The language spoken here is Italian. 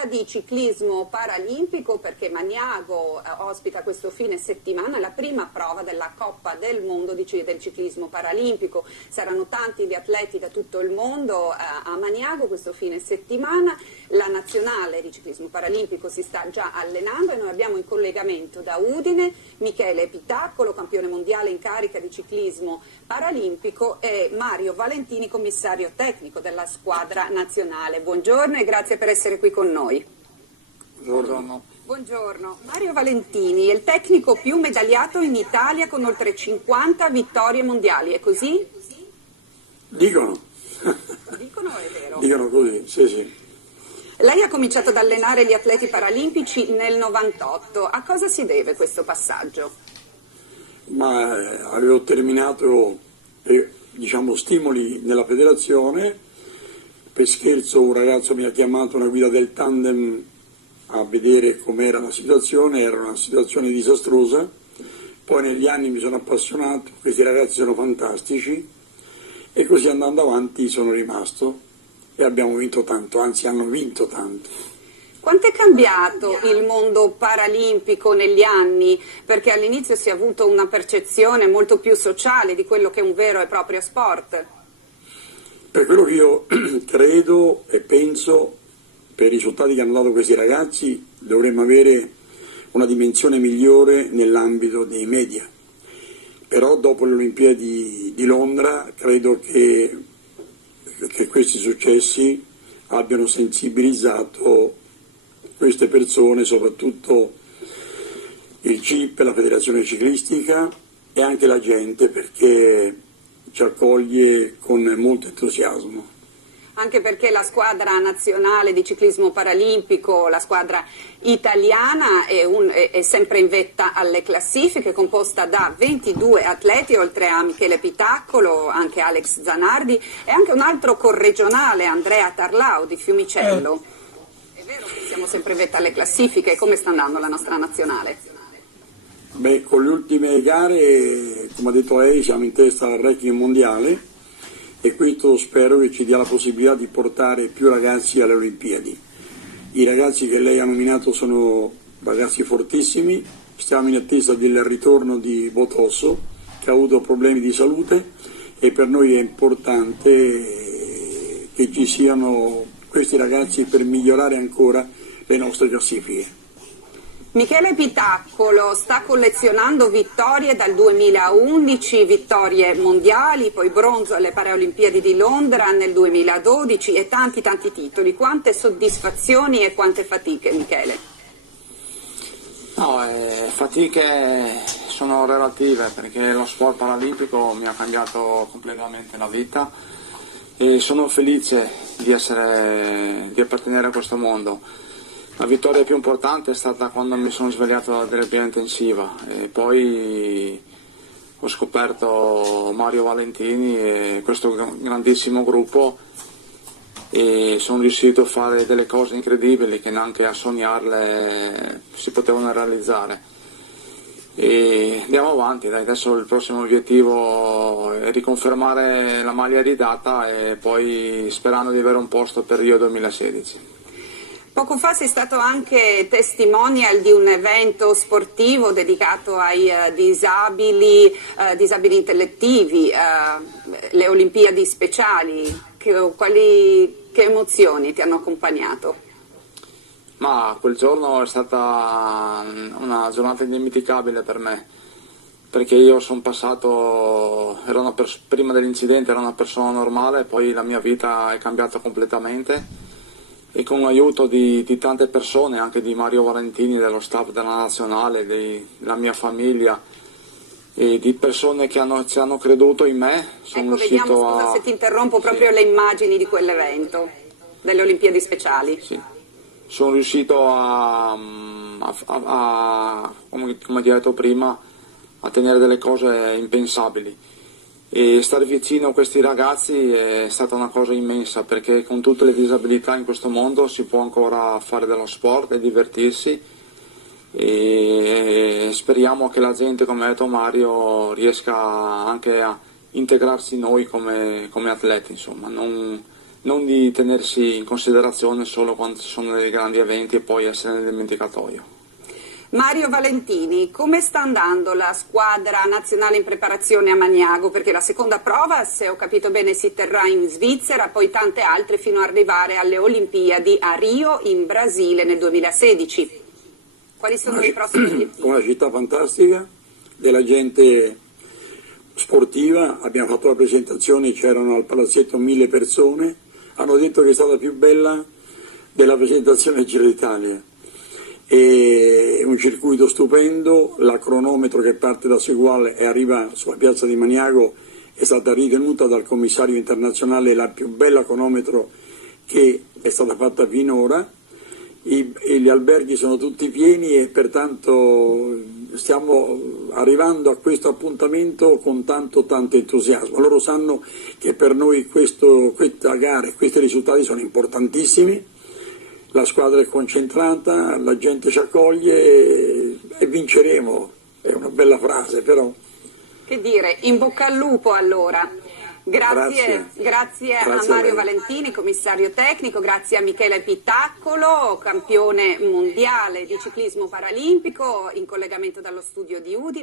parla di ciclismo paralimpico perché Magnago ospita questo fine settimana la prima prova della Coppa del Mondo del ciclismo paralimpico. Saranno tanti gli atleti da tutto il mondo a Magnago questo fine settimana. La nazionale di ciclismo paralimpico si sta già allenando e noi abbiamo in collegamento da Udine Michele Pitaccolo, campione mondiale in carica di ciclismo paralimpico, e Mario Valentini, commissario tecnico della squadra nazionale. Buongiorno e grazie per essere qui con noi. Buongiorno. Buongiorno. Mario Valentini è il tecnico più medagliato in Italia con oltre 50 vittorie mondiali, è così? Dicono. Dicono, è vero? Dicono così, sì. Lei ha cominciato ad allenare gli atleti paralimpici nel 98. A cosa si deve questo passaggio? Ma avevo terminato, stimoli nella federazione. Per scherzo un ragazzo mi ha chiamato, una guida del tandem, a vedere com'era la situazione. Era una situazione disastrosa. Poi negli anni mi sono appassionato, questi ragazzi sono fantastici e così andando avanti sono rimasto e abbiamo vinto tanto, anzi hanno vinto tanto. Quanto è cambiato il mondo paralimpico negli anni? Perché all'inizio si è avuto una percezione molto più sociale di quello che è un vero e proprio sport. Per quello che io credo e penso, per i risultati che hanno dato questi ragazzi, dovremmo avere una dimensione migliore nell'ambito dei media. Però dopo le Olimpiadi di Londra credo che questi successi abbiano sensibilizzato queste persone, soprattutto il CIP, la Federazione Ciclistica e anche la gente, perché ci accoglie con molto entusiasmo. Anche perché la squadra nazionale di ciclismo paralimpico, la squadra italiana, è sempre in vetta alle classifiche, composta da 22 atleti, oltre a Michele Pitaccolo, anche Alex Zanardi e anche un altro corregionale, Andrea Tarlau di Fiumicello. È vero che siamo sempre in vetta alle classifiche, come sta andando la nostra nazionale? Beh, con le ultime gare, come ha detto lei, siamo in testa al ranking mondiale e questo spero che ci dia la possibilità di portare più ragazzi alle Olimpiadi. I ragazzi che lei ha nominato sono ragazzi fortissimi, stiamo in attesa del ritorno di Botosso che ha avuto problemi di salute e per noi è importante che ci siano questi ragazzi per migliorare ancora le nostre classifiche. Michele Pitaccolo sta collezionando vittorie dal 2011, vittorie mondiali, poi bronzo alle Paralimpiadi di Londra nel 2012 e tanti titoli. Quante soddisfazioni e quante fatiche, Michele? No, fatiche sono relative perché lo sport paralimpico mi ha cambiato completamente la vita e sono felice di appartenere a questo mondo. La vittoria più importante è stata quando mi sono svegliato dalla terapia intensiva e poi ho scoperto Mario Valentini e questo grandissimo gruppo e sono riuscito a fare delle cose incredibili che neanche a sognarle si potevano realizzare. E andiamo avanti, adesso il prossimo obiettivo è riconfermare la maglia ridata e poi sperando di avere un posto per Rio 2016. Poco fa sei stato anche testimonial di un evento sportivo dedicato ai disabili intellettivi, le Olimpiadi speciali. Che emozioni ti hanno accompagnato? Ma quel giorno è stata una giornata indimenticabile per me, perché io sono passato, prima dell'incidente ero una persona normale, poi la mia vita è cambiata completamente. E con l'aiuto di tante persone, anche di Mario Valentini, dello staff della nazionale, della mia famiglia e di persone che ci hanno creduto in me, sono riuscito vediamo, scusa se ti interrompo, proprio le immagini di quell'evento, delle Olimpiadi speciali. Sì. Sono riuscito come ti ho detto prima, a tenere delle cose impensabili. E stare vicino a questi ragazzi è stata una cosa immensa perché con tutte le disabilità in questo mondo si può ancora fare dello sport e divertirsi e speriamo che la gente, come ha detto Mario, riesca anche a integrarsi noi come atleti, insomma, non non di tenersi in considerazione solo quando ci sono dei grandi eventi e poi essere nel dimenticatoio. Mario Valentini, come sta andando la squadra nazionale in preparazione a Magnago? Perché la seconda prova, se ho capito bene, si terrà in Svizzera, poi tante altre fino ad arrivare alle Olimpiadi a Rio in Brasile nel 2016. Quali sono i prossimi obiettivi? Una città fantastica, della gente sportiva, abbiamo fatto la presentazione, c'erano al palazzetto 1000 persone, hanno detto che è stata più bella della presentazione del Giro d'Italia. È un circuito stupendo, la cronometro che parte da Seguale e arriva sulla piazza di Magnago è stata ritenuta dal commissario internazionale la più bella cronometro che è stata fatta finora. Gli alberghi sono tutti pieni e pertanto stiamo arrivando a questo appuntamento con tanto entusiasmo. Loro sanno che per noi questa gara e questi risultati sono importantissimi. La squadra è concentrata, la gente ci accoglie e vinceremo, è una bella frase però. Che dire, in bocca al lupo allora. Grazie a Mario Valentini, commissario tecnico, grazie a Michele Pittaccolo, campione mondiale di ciclismo paralimpico, in collegamento dallo studio di Udine.